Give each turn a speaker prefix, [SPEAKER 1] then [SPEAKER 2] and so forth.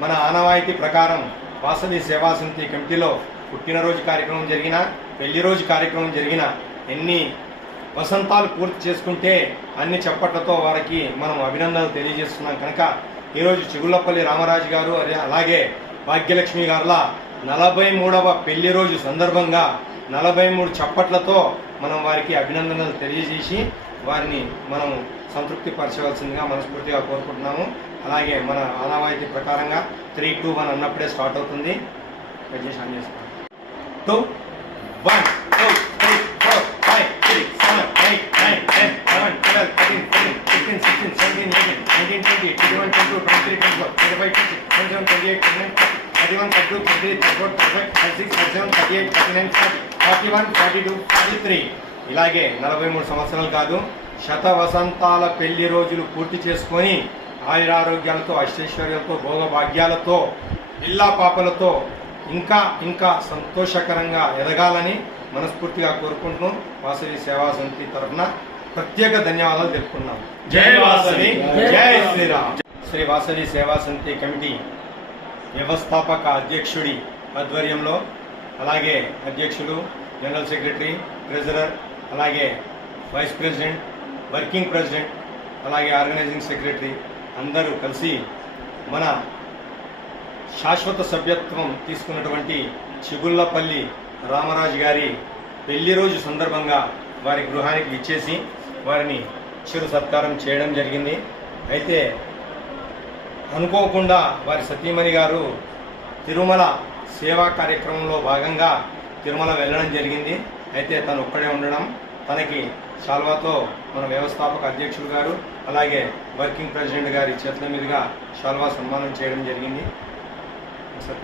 [SPEAKER 1] మన ఆనవాయితీ ప్రకారం వాసవి సేవా సమితి కమిటీలో పుట్టినరోజు కార్యక్రమం జరిగిన పెళ్ళి రోజు కార్యక్రమం జరిగిన ఎన్ని వసంతాలు పూర్తి చేసుకుంటే అన్ని చప్పట్లతో వారికి మనం అభినందనలు తెలియజేస్తున్నాం. కనుక ఈరోజు చిగుళ్ళపల్లి రామరాజు గారు అదే- అలాగే భాగ్యలక్ష్మి గారుల నలభై మూడవ పెళ్ళి రోజు సందర్భంగా నలభై మూడు చప్పట్లతో మనం వారికి అభినందనలు తెలియజేసి వారిని మనం సంతృప్తి పరచవలసిందిగా మనస్ఫూర్తిగా కోరుకుంటున్నాము. అలాగే మన ఆనవాయితీ ప్రకారంగా త్రీ టూ వన్ అన్నప్పుడే స్టార్ట్ అవుతుంది. కట్ చేసి ఆన్ చేసుకోండి two one two three four five six seven eight nine ten eleven twelve thirteen fourteen fifteen sixteen seventeen eighteen nineteen twenty twenty one twenty two twenty three twenty four twenty five twenty seven twenty eight twenty nine thirty one thirty two thirty thirty four thirty five thirty six thirty seven thirty eight thirty nine forty forty one forty two forty three ఇలాగే నలభై మూడు సంవత్సరాలు కాదు శత వసంతాల పెళ్ళి రోజులు పూర్తి చేసుకొని ఆయురారోగ్యాలతో అష్టైశ్వర్యాలతో భోగభాగ్యాలతో ఇల్లా పాపలతో ఇంకా ఇంకా సంతోషకరంగా ఎదగాలని మనస్ఫూర్తిగా కోరుకుంటున్నాం. వాసవి సేవా సమితి తరఫున ప్రత్యేక ధన్యవాదాలు తెలుపుకున్నాం జై వాసవి. జై శ్రీరామ్. శ్రీ వాసవి సేవా సమితి కమిటీ వ్యవస్థాపక అధ్యక్షుడి ఆధ్వర్యంలో అలాగే అధ్యక్షులు జనరల్ సెక్రటరీ ట్రెజరర్ అలాగే వైస్ ప్రెసిడెంట్ వర్కింగ్ ప్రెసిడెంట్ అలాగే ఆర్గనైజింగ్ సెక్రటరీ అందరూ కలిసి మన శాశ్వత సభ్యత్వం తీసుకున్నటువంటి చిగుళ్ళపల్లి రామరాజు గారి పెళ్ళి రోజు సందర్భంగా వారి గృహానికి ఇచ్చేసి వారిని చిరు సత్కారం చేయడం జరిగింది. అయితే అనుకోకుండా వారి సతీమణి గారు తిరుమల సేవా కార్యక్రమంలో భాగంగా తిరుమల వెళ్ళడం జరిగింది. అయితే తను ఒక్కడే ఉండడం తనకి శాల్వాతో మన వ్యవస్థాపక అధ్యక్షులు గారు అలాగే వర్కింగ్ ప్రెసిడెంట్ గారి చేతుల మీదుగా శాల్వా సన్మానం చేయడం జరిగింది. ఒకసారి